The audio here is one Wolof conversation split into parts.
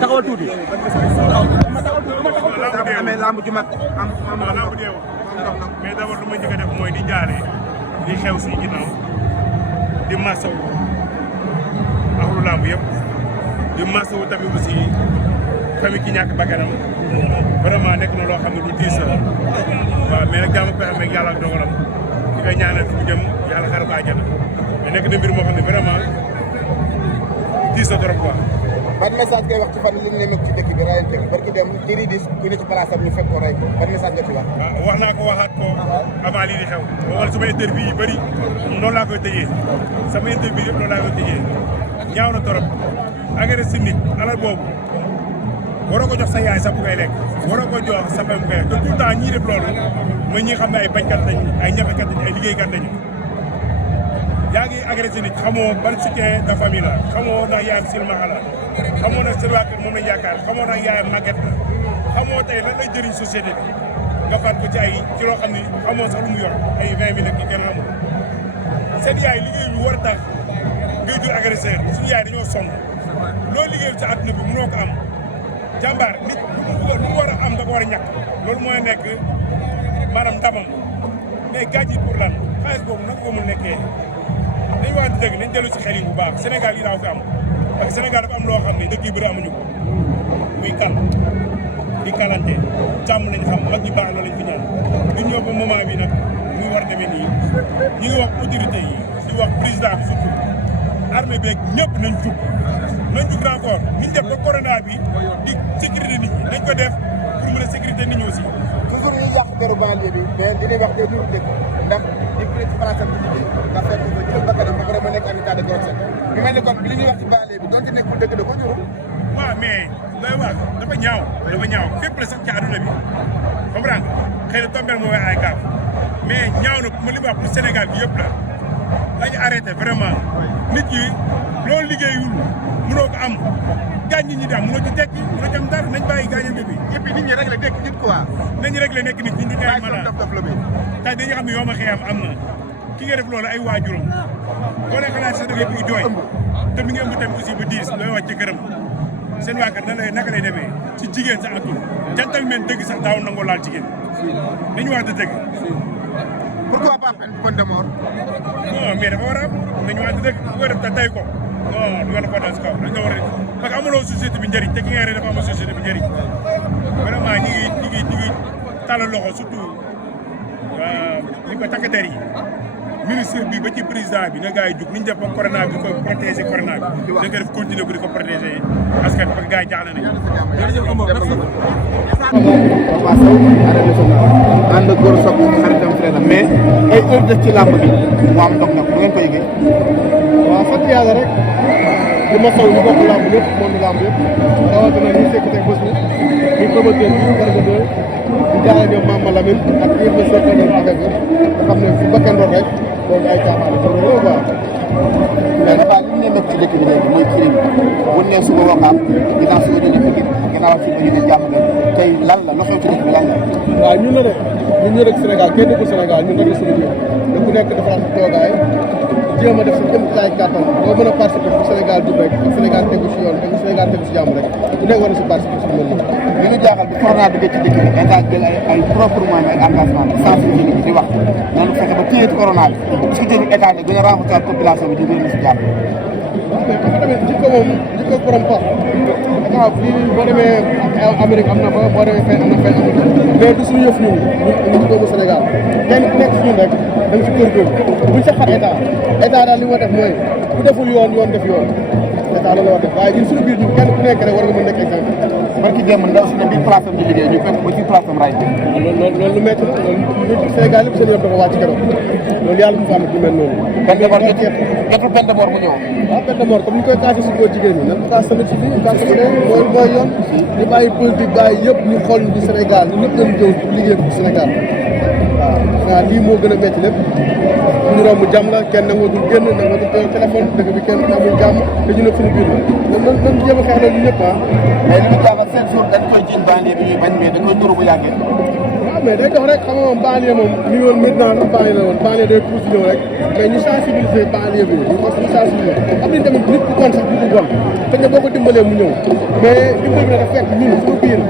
taxawal tuuti. amee lamb ju mag am lamb deew mais d'abord lu ma njëkk a def mooy di jaale di xew si ginnaaw di masawu axlu lamb yëpp di masawu tamit aussi famille ki ñàkk bakkanam vraiment nekk na loo xam ne lu diis la waaw mais nag jàmm pexe meeg yàlla ak dogalam di koy ñaanal fi mu jëm yàlla xaral ko àjjana mais nekk na mbir moo xam ne vraiment diis na trop quoi. ban message ngay wax ci fan li ñu nemmeeku ci dëkk bi rayante bi barki dem kii di ku ne ci place am ñu fekk ko rey ko ban message nga ci wax. waaw wax naa ko waxaat ko avant lii di xew wala sama interview yi bëri noonu laa koy tëjee sama interview yëpp noonu laa koy tëjee ñaaw na trop agressé nit alal boobu waroo ko jox sa yaay sax bu koy lekk waroo ko jox sa fay bu koy lekk te tout le temps ñii def loolu mooy ñi nga xam ne ay bañkat lañ ay ñafekat lañ ay liggéeykat lañu yaa ngi agressé nit xamoo ban soutien de famille la xamoo ndax yaayam silmaxa la xamoo na seen waa kër moom lañ yaakaar xamoo na yaayam màgget la xamoo tey lan lay jëriñ société bi nga faat ko ci ay ci loo xam ni xamoo sax lu mu yor ay 20 000 ak yi kenn xamul seen yaay liggéey lu war a tax ngay jur agresseur suñu yaay dañoo sonn loo liggéeyul ci àdduna bi mënoo ko am jàmbaar nit lu mu war a am da ko war a ñàkk loolu mooy nekk maanaam ndamam mais gàcce pour lan xaalis boobu naka ko mu nekkee dañu wax dëgg nañ dellu ci xel yi bu baax Sénégal yi daaw fi am parce que Sénégal dafa am loo xam ne dëkk yu bëri amuñu ko muy kal di kalante jàmm nañ xam mag ñi baax loolu lañ fi ñaan ñu ñëw ba moment bi nag muy war demee nii ñu ngi wax autorité yi di wax président bi surtout armée beeg ñëpp nañ jug renfort niñ def ba corona bi di sécurité nit ñi nañ ko def pour mën a sécurité nit ñi aussi toujours ñuy yàq deru banlieue bi mais li ñuy wax day dul dëgg ndax di ci place am di liggéey nga fekk ko jël bakkanam ba pare mu nekk en état de grossesse bi mel ni kon li ñuy wax ci banlieue bi doon ci nekkul dëgg da ko ñorul waaw mais looy wax dafa ñaaw fépp la sax ci àdduna bi comprendre nga xëy na tombeel moo ay gaaf mais ñaaw na ma li ma wax pour Sénégal bi yëpp la lañu arrêté vraiment nit ñi loolu liggéeyul mënoo ko am gaañ nit ñi di am mënoo ci tekki mënoo ci am dara nañ bàyyi gaañante bi et puis nit ñi rek la nekk nit quoi nañu rek la nekk nit ñi duñu ay malade tey dañu xam ne yow ma xëyam am na ki nga def loolu ay waajuram boo nekk laaj sax da ngay bëgg jooy te mi ngi ëmb tamit aussi ba 10 looy wàcc ci këram seen waa kër naka lay demee ci jigéen sa atul gentleman dëgg sax daaw nangoo laal jigéen dañu wax dëgg pourquoi pas peine de mort non mais dafa war a am nañu wax dëgg bu ko def te tey ko non du nga dafa dal si kaw dañ ko war a parce que amuloo société bi njëriñ te ki nga rey dafa amul société bi njëriñ vraiment ñi ngi tàllal loxo surtout li ko takk der yi ministre bi ba ci président bi na gars yi jug ni ñu def ba corona bi di ko protéger corona bi da nga def continuer ko di ko protéger askan bi parce que gars yi jaaxle nañu. jërëjëf Omar merci. Papa Sow arène nationale ànd góor soog xaritam frère mais ay heure def ci làmb bi mu am ndox nag bu ngeen ko yëgee. waaw sant yàlla rek li ma sow ñu bokk làmb yëpp monde làmb yëpp rawatina ñu fekk tey bés bi ñu promoteur bi Garga 2 di jaay ñoom Mama Lamine ak yéen a seqal leen affaire bi nga xam ne fu bakkandoor rek loolu ay caaxaan la loolu quoi. mais dafa li ñu nekk ci dëkk bi léegi mooy crime bu ne suba waxaam ginnaaw suba ñu nekk ginnaaw suba ñu ne jàmm tey lan la lu xew ci dëkk bi lan la. waaw ñun la de ñun ñu rek Sénégal kenn ku Sénégal ñun rek la suñu biir te ku nekk defaraat sa toogaay jéem a def sa jëm caay kàttan boo mën a participer pour Sénégal jub rek ak Sénégal tegu si yoon tegu Sénégal tegu si jàmm rek ku nekk war na si participer si mel nii. li ñu jaaxal bi corona duggee ci dëkk bi état jël ay propre moyens ay engagement di sensibiliser nit ñi di wax noonu fexe ba téye ci corona bi est-ce que jël état ne gën a renforcer population bi di wér na si jàmm. waaw mais dafa demee jikko moom jikko borom pax état fii boo demee Amérique am na fa boo demee fay am na fay amul mais du suñu yëf ñun ñu doomu Sénégal kenn ku nekk si ñun rek da nga ci góorgóorlu buñ sa xar état daal li ma def mooy ku deful yoon def yoon état loolu la war def waaye ñun suñu biir ñun kenn ku nekk rek war nga mën nekk exemple barki démb ndaw si ne biir place am di liggéey ñu fekk ba ci place am ray loolu lu métti la loolu Sénégal yëpp seen yoon dafa wàcc keroog loolu yàlla mu fa am lu mel noonu peine de mort jotul peine de mort bu ñëw waaw peine de mort comme ni koy kaase si góor jigéen ñi nan ko kaas tamit si fii kaas tamit mooy yoon ñu bàyyi politique bàyyi yëpp ñu xool ñu Sénégal ñu ñëpp dañu jëw liggéey bu Sénégal waaw waaw lii moo gën a métti lépp ñu romb jàmm la kenn nangootul génn nangootul téléphone dëkk bi kenn amul jàmm te ñu ne suñu biir la nan jéem a xeex loolu ñëpp ah. mais li ñu jaaxal seen jour dañ koy jiiñ banlieue bi ñuy bañ mais da koy nuru bu yàggee. waaw mais day dox rek xam nga moom banlieue moom li woon maintenant sax banlieue la woon banlieue day pousse ñëw rek mais ñu sensibiliser banlieue bi ñu sensibiliser am nañ tamit nit ku bon sax nit ku bon te nga boo ko dimbalee mu ñëw mais dimbal bi nag dafa fekk ñun suñu biir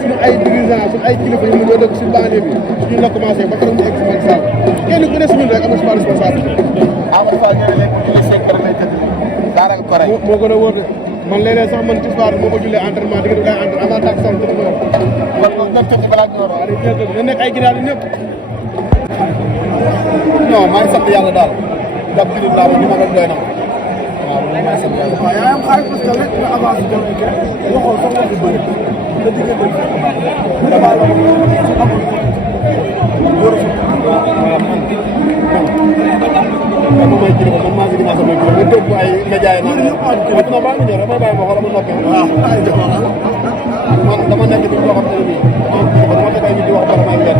suñu ay dirigeants suñu ay kilifa yi ñoo dëkk si banlieue bi suñu la commencé ba keroog ñu egg si Macky Sall kenn ku ne si ñun rek am na si part responsable. Amadou Fall ñu ne léegi bu ñu seen kër lay tëdd daanaka ko rey. moo gën a wóor de man léeg-léeg sax man ci soir moo ko jullee entraînement di nga def ay entraînement avant tax sax dama yor. kon loolu dem tëdd balaa ñu war a. waaw dañuy nekk ay ginaar yi ñëpp. non maa ngi sant yàlla daal. ndax jullit laa woon li ma doon doy na ma. waaw maa ngi sant yàlla. waaw yaa am xaalis parce que rek nga avancé jëm ci kenn waxoo sax wax yu bëri nga diggante bi damaa la ko amul wóor man may kilifa man maa ngi ginnaaw samay kilifa nga dégg ay média yi naan kilifa non baa ngi ñëw damay bàyyi ma xoolal ma noppi man dama nekk nit koo xam ne nii dama fekk ay nit di wax dara maa ngi wet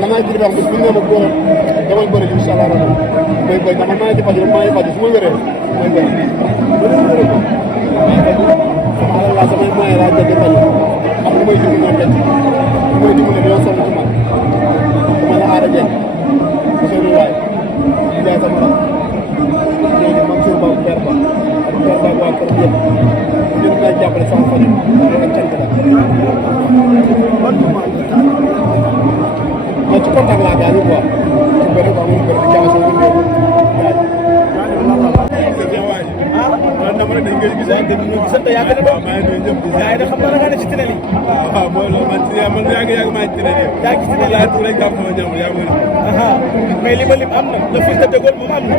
la maa ngi kilifa xam bis bu ñu nee ma góor damay bëri incha allah rabbi mooy bëri dama maa ngi ci faju maa ngi faju su ma wéree mooy bëri sama alal laa samay moyen laa jënd faju am lu may dugg ñoom kenn lu may dugg ne ñoo sonn ci man dama la aar a jeex monsieur waay jaay sama rak ñooñu Mansour Ba père Ba ak père Ba waa kër yëpp ñun ñooy jàppale sama famille loolu ak cant la mais ci contact laa gaañu quoi ci bëri ba amul bëri di jaxasoo ñu néew man dama ne dañ koy gis ak dañu gis te yàgg na maa ngi ñëpp di yaay da xam na nga ne ci télé li waaw mooy loolu man ci man yàgg maa ci télé yaa ngi ci télé laa tuur rek gàmm sama ñam yaa ngi mais li ma lim am na le fils de Gaulle moom am na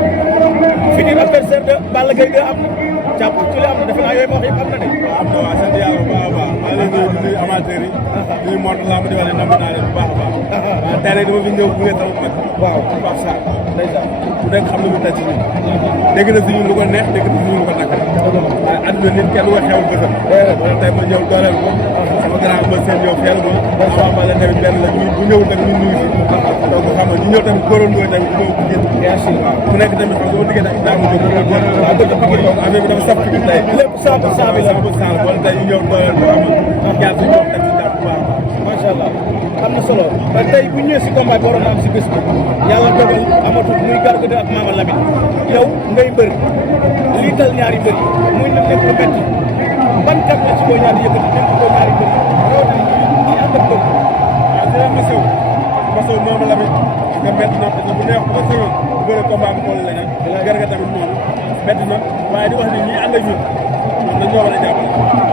finir adversaire de Balla Gaye 2 am na jàpp ci li am na defe naa yooyu ma wax yëpp am na de am na waaw sant yàlla bu baax a baax maa ngi leen di nuyu amateurs yi nuyu monde lamb di wax ne namb naa leen bu baax a baax waaw tey nag dama fi ñëw bu ngeen tamit nag waaw Pape Sarr ndeysaan ku nekk xam ne lu tey ci ñun dégg na si ñun lu ko neex dégg na si ñun lu ko nakari waaye àdduna nit kenn du ko xew bësam wala tey ma ñëw dooleel ko sama grand ma seen ñëw feel ma sama bale tamit benn la ñu bu ñëwul tamit ñu nuyu si donc xam nga ñu ñëw tamit góorandoo tamit ñëw bu génn bien sûr waaw ku nekk tamit xam nga boo diggee tamit daa ma jóg waaw dëgg Pikine donc affaire bi dafa saf Pikine tey lépp 100% bi la 100% wala tey ñu ñëw dooleel ko xam nga jaar si ñoom teg si dara bu baax macha allah am na solo tey bu ñëwee si combat bi waroon na am si bés bi yàlla dogal amatul muy Garga 2 ak Mama Lamine yow ngay bëri lii tal ñaari bëri muy na nekk lu métti ban kat la ci ko ñaari yëkkati nekk ko ñaari bëri rawatina ñi ànd ak bëri waaw dina masaw Mama Lamine nga métti na parce que bu neex bu ko sëyoon bu bëri combat bi toll leneen Garga tamit noonu métti na waaye di wax ni ñi ànd ak ñun ñoom dañoo war a jàppale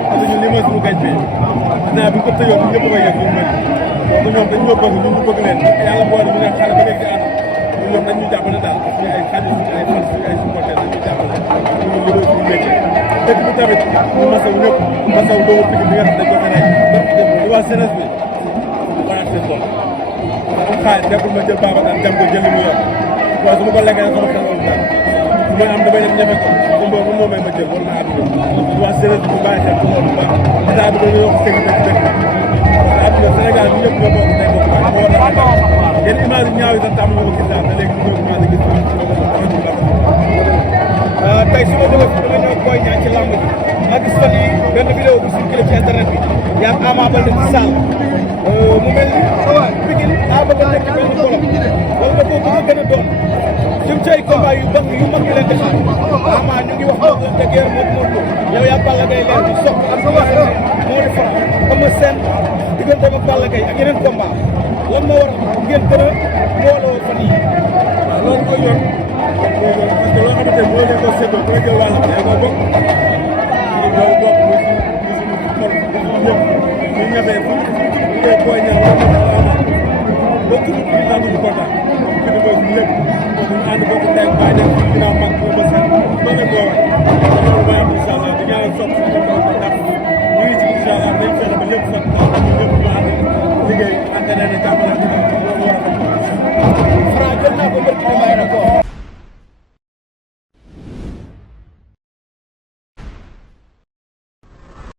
parce que ñun li mooy suñu gañ bee dinaa bi ko tëyoon ñëpp koy yëg ñu mel donc ñoom dañ ñoo bëgg ñun ñu bëgg leen yàlla boole ñu ne xale ba léegi ànd ñoom dañ ñu jàppale daal suñu ay xarit suñu ay fan suñu ay supporter dañ ñu jàppale ñu liggéey suñu métier dëkk bi tamit ñu masaw ñëpp masaw doomu Pikine bi nga xam dañ ko xanay di wax jeunesse bi ñu xalaat seen bopp am xaalis nekkul ma jël Babacar jam ko jël li mu yor waaw su ma ko lekkee sama xel wala daal su may am damay def ñefe ko su ma moo may ma jël war naa àdduna di wax jeunesse bi bu bàyyi xel bu loolu bu baax état bi dañoo yokk sécurité ci dëkk bi àdduna Sénégal bi ñëpp ñoo bokk tey bokk baax moo war a yenn image yi ñaaw yi sax tàmm nga ko gis daal te léegi ñu commencé gis tey su ma jógee fi dama ñëw Boy Niang ci lamb ji ma gis fa ni benn vidéo bu circulé ci internet bi yaa ngi Ama Baldé ci salle mu mel ni Pikine daa bëgg a nekk benn bolom wala da koo bëgg a gën a doon jëm ci ay combat yu mag yu leen di xaar Ama ñu ngi wax Lac de Guiers moom Modou Lô yow yaa Balla Gaye leer bi soq ak moo di Franc comme seen diggante ak Balla Gaye ak yeneen combat lan moo war ngeen gën a mbooloo fan yi waaw loolu mooy yoon parce que loo xamante ne boo leen ko séddoo bu la jël wàllam day ko bokk loolu bokk mu xol ñëpp ñu ñafee fu ñu Boy Niang wala Ama boo tudd bi naa ñu kontaan ci di mooy lépp ñu ànd bokk tey bàyyi dem ci ginnaaw mag ñu ba seen ba ne moo war loolu mooy am incha allah di ñaanal sopp ñu ngi ci incha allah